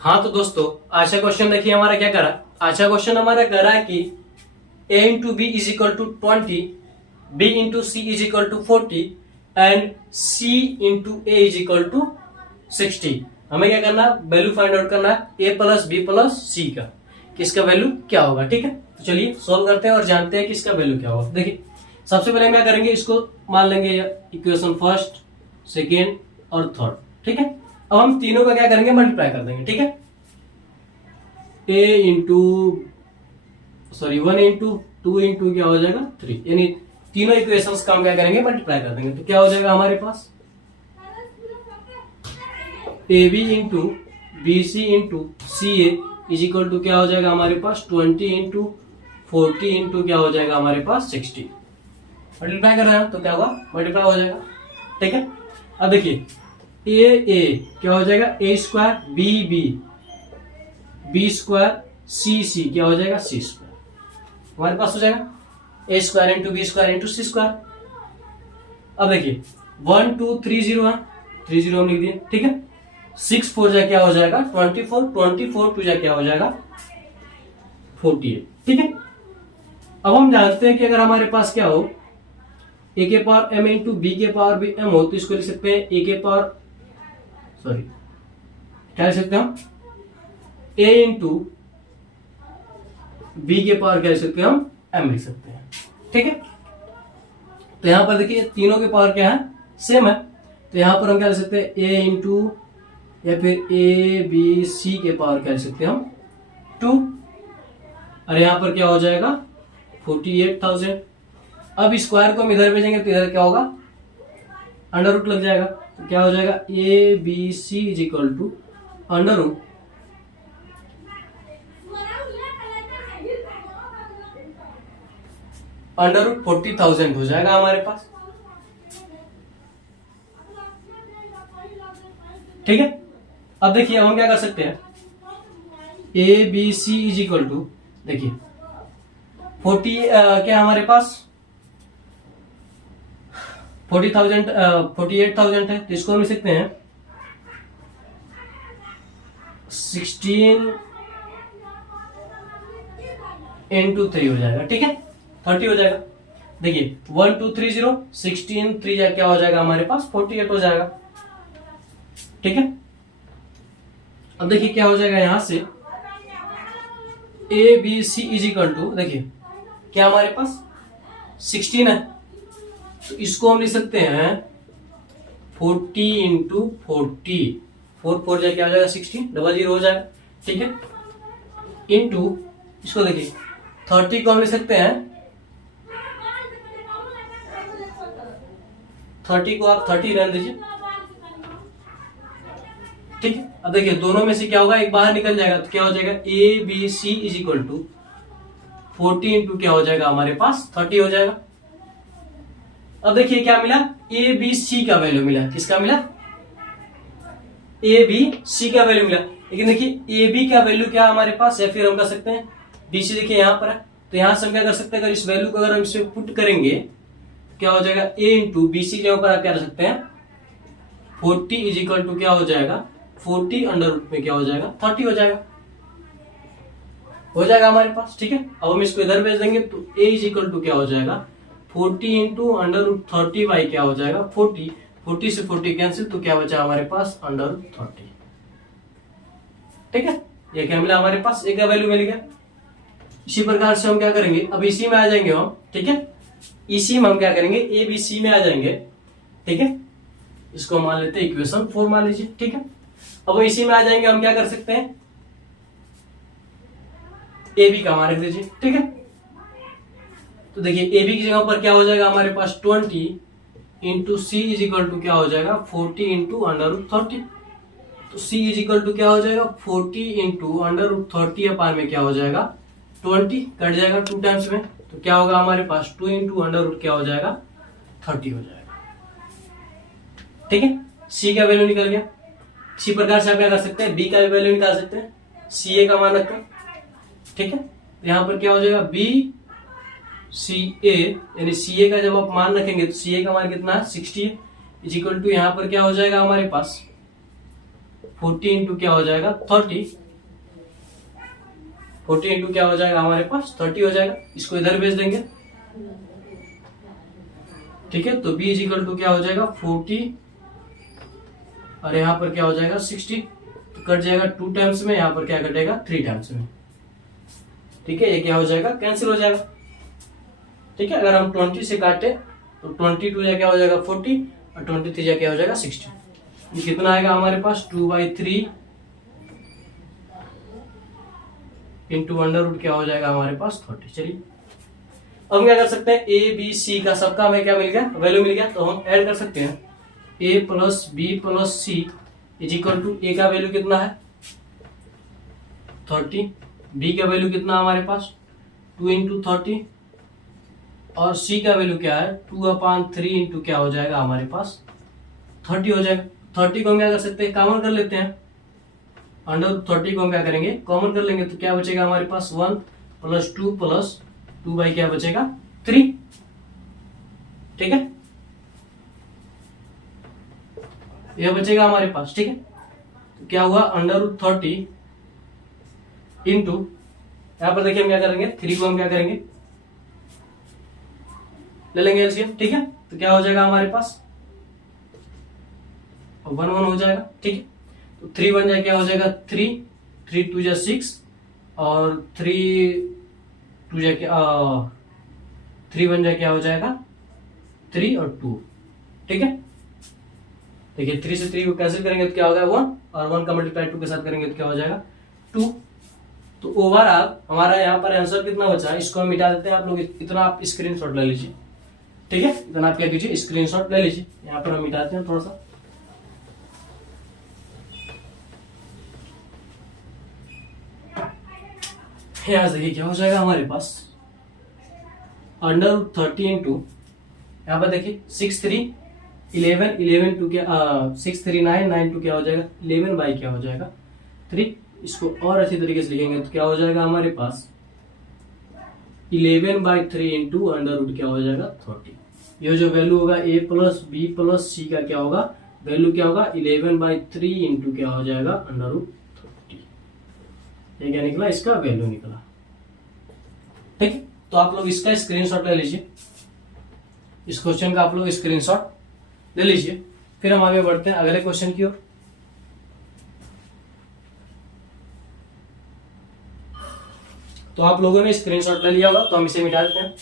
हाँ तो दोस्तों, आज का क्वेश्चन देखिए हमारा क्या करा। आज का क्वेश्चन हमारा करा है कि a into B is equal to 20, b into C is equal to 40 and c into A is equal to 60। हमें क्या करना है, वैल्यू फाइंड आउट करना है a प्लस बी प्लस सी का, किसका वैल्यू क्या होगा। ठीक है, तो चलिए सॉल्व करते हैं और जानते हैं किसका वैल्यू क्या होगा। देखिए सबसे पहले हम क्या करेंगे, इसको मान लेंगे इक्वेशन फर्स्ट, सेकेंड और थर्ड। ठीक है, अब हम तीनों का क्या करेंगे, मल्टीप्लाई कर देंगे। ठीक है, a into sorry 1 into 2 into क्या हो जाएगा 3, यानी तीनों इक्वेशंस का हम क्या करेंगे, मल्टीप्लाई कर देंगे। तो क्या हो जाएगा हमारे पास A B into B C into C A is equal to क्या हो जाएगा हमारे पास 20 इंटू 40 इंटू क्या हो जाएगा हमारे पास 60। मल्टीप्लाई कर रहे हैं तो क्या होगा, मल्टीप्लाई हो जाएगा। ठीक है, अब देखिए ए क्या हो जाएगा A square, B square, C क्या हो जाएगा सी स्क्वायर। हमारे पास हो जाएगा A square into B square into C square. अब देखिए 1 2 3 0 है, 3 0 हम लिख दिए। ठीक है, 6 4 जा क्या हो जाएगा 24, 24 2 जा क्या हो जाएगा 48। ठीक है, अब हम जानते हैं कि अगर हमारे पास क्या हो ए के पावर एम इंटू बी के पावर भी एम हो, तो इसको लिख सकते हैं ए के पावर सॉरी क्या लिख सकते हैं हम, ए इंटू बी के पावर क्या लिख सकते हैं हम, एम लिख सकते हैं। ठीक है, तो यहां पर देखिए तीनों के पावर क्या है, सेम है, तो यहां पर हम क्या लिख सकते हैं ए इंटू या फिर ए बी सी के पावर क्या लिख सकते हैं हम 2, और यहां पर क्या हो जाएगा 48,000। अब स्क्वायर को हम इधर भेजेंगे तो इधर क्या होगा, अंडर रूट लग जाएगा, तो क्या हो जाएगा A B C is equal to under root 40,000 हो जाएगा हमारे पास। ठीक है, अब देखिए अब हम क्या कर सकते हैं, A B C is equal to देखिए 40 क्या हमारे पास 48,000 है, तो इसको हम लिख सकते हैं 16 इंटू 3 हो जाएगा। ठीक है, 30 हो जाएगा। देखिए 1 2 3 0, 16 3 जा क्या हो जाएगा हमारे पास 48 हो जाएगा। ठीक है, अब देखिए क्या हो जाएगा यहां से A B C is equal to देखिए क्या हमारे पास 16 है, तो इसको हम लिख सकते हैं 40 इंटू 40, 4 4 जा क्या हो जाएगा 60, 00 हो जाएगा। ठीक है, इंटू इसको देखिए 30 को हम लिख सकते हैं 30 को आप 30 रहने दीजिए। ठीक है, अब देखिए दोनों में से क्या होगा, एक बाहर निकल जाएगा, तो क्या हो जाएगा A B C is equal to 40 into क्या हो जाएगा हमारे पास 30 हो जाएगा। अब देखिए क्या मिला, ए बी सी का वैल्यू मिला, किसका मिला ए बी सी का वैल्यू मिला। लेकिन देखिए ए बी का वैल्यू क्या हमारे पास, या फिर हम कर सकते हैं बी सी देखिए यहाँ पर है, तो यहां से हम क्या कर सकते हैं, अगर इस वैल्यू को अगर हम इसमें पुट करेंगे क्या हो जाएगा ए इंटू बी सी के ऊपर आप क्या कर सकते हैं 40 इज इक्वल टू क्या हो जाएगा 40 अंडर रूट में क्या हो जाएगा 30 हो जाएगा हमारे पास। ठीक है, अब हम इसको इधर भेज देंगे तो a इज इक्वल टू क्या हो जाएगा 40 इंटू अंडर रूट 30 बाई क्या हो जाएगा 40, 40 से 40 कैंसिल, तो क्या बचा हमारे पास अंडर रूट 30। ठीक है, ये क्या मिला हमारे पास, एक का वैल्यू मिल गया। इसी प्रकार से हम क्या करेंगे, अब इसी में आ जाएंगे हम। ठीक है, इसी में हम क्या करेंगे ए बी सी में आ जाएंगे। ठीक है, इसको मान लेते हैं इक्वेशन 4 मान लीजिए। ठीक है, अब इसी में आ जाएंगे, हम क्या कर सकते हैं ए बी का मान रख दीजिए। ठीक है, तो देखिए ए बी की जगह पर क्या हो जाएगा हमारे पास 20 into C is equal to क्या हो जाएगा 40 इंटू अंडर रूट 30, तो सी इज इक्वल टू क्या हो जाएगा 40 इंटू अंडर रूट 30 अपार में क्या हो जाएगा 20, कट जाएगा 2 टाइम्स में, तो क्या होगा हमारे पास 2 इंटू अंडर रूट क्या हो जाएगा 30 हो जाएगा। ठीक है, सी का वैल्यू निकल गया। इसी प्रकार से आप क्या कर सकते हैं, बी का भी वैल्यू निकाल सकते हैं, सी ए का मान रखते हैं। ठीक है, यहां पर क्या हो जाएगा बी सी ए, यानी सी ए का जब आप मान रखेंगे तो सी ए का मान कितना है 60 इज इक्वल टू यहाँ पर क्या हो जाएगा हमारे पास 40 इंटू क्या हो जाएगा 30, 40 इंटू क्या हो जाएगा हमारे पास 30 हो जाएगा। इसको इधर भेज देंगे, ठीक है। तो b इज इक्वल टू क्या हो जाएगा 40 और यहाँ पर क्या हो जाएगा 60, तो कट जाएगा 2 टाइम्स में, यहाँ पर क्या कटेगा 3 टाइम्स में, ठीक है। ये क्या हो जाएगा कैंसिल हो जाएगा, ठीक है। अगर हम 20 से काटे तो 22 या क्या हो जाएगा 40 और 23 या क्या हो जाएगा 60। ये कितना आएगा हमारे पास 2/3 इंटू अंडर रूट क्या हो जाएगा हमारे पास 30। चलिए अब क्या कर सकते हैं, ए बी सी का सबका हमें क्या मिल गया वैल्यू मिल गया, तो हम ऐड कर सकते हैं a plus B plus C is equal to A का वैल्यू कितना है 30, b का वैल्यू कितना हमारे पास 2 इंटू 30 और c का वैल्यू क्या है 2/3 इंटू क्या हो जाएगा हमारे पास 30 हो जाएगा। 30 को हम क्या कर सकते हैं कॉमन कर लेते हैं, अंडर 30 को हम क्या करेंगे कॉमन कर लेंगे, तो क्या बचेगा हमारे पास 1 प्लस 2 प्लस 2 बाई क्या बचेगा 3, ठीक है। यह बचेगा हमारे पास, ठीक है। तो क्या हुआ अंडर 30 इंटू यहां पर देखिए हम क्या करेंगे 3 को हम क्या करेंगे ले लेंगे एलसीएम, ठीक है। तो क्या हो जाएगा हमारे पास 1 1 हो जाएगा, ठीक है। तो 3 बन जाए क्या हो जाएगा 3 3 2 जा 6 और 3 2 जा क्या 3 बन जाए क्या हो जाएगा 3 और 2, ठीक है। देखिए 3 से 3 को कैंसिल करेंगे तो क्या होगा 1 और 1 का मल्टीप्लाई 2 के साथ करेंगे तो क्या हो जाएगा 2। तो ओवरऑल हमारा यहाँ पर आंसर कितना बचा है, इसको हम मिटा देते हैं। आप लोग इतना आप स्क्रीनशॉट ले लीजिए, ठीक है। इतना आप क्या कीजिए स्क्रीनशॉट ले लीजिए, यहाँ पर हम मिटाते हैं थोड़ा सा। यहाँ से देखिए क्या हो जाएगा हमारे पास अंडर 30 इंटू यहाँ पर देखिए 6 3 11 11 टू क्या 6 3 9 9 टू क्या हो जाएगा 11 बाई क्या हो जाएगा 3। इसको और अच्छी तरीके से लिखेंगे तो क्या हो जाएगा हमारे पास 11/3 इंटू अंडर रूट क्या हो जाएगा 30। ये जो वैल्यू होगा a प्लस बी प्लस सी का क्या होगा वैल्यू क्या होगा 11/3 इंटू क्या हो जाएगा अंडर रूट 30। ये क्या निकला इसका वैल्यू निकला, ठीक है। तो आप लोग इसका स्क्रीनशॉट ले लीजिए, इस क्वेश्चन का आप लोग स्क्रीनशॉट ले लीजिए। फिर हम आगे बढ़ते हैं अगले क्वेश्चन की ओर। तो आप लोगों ने स्क्रीनशॉट ले लिया होगा तो हम इसे मिटा देते हैं।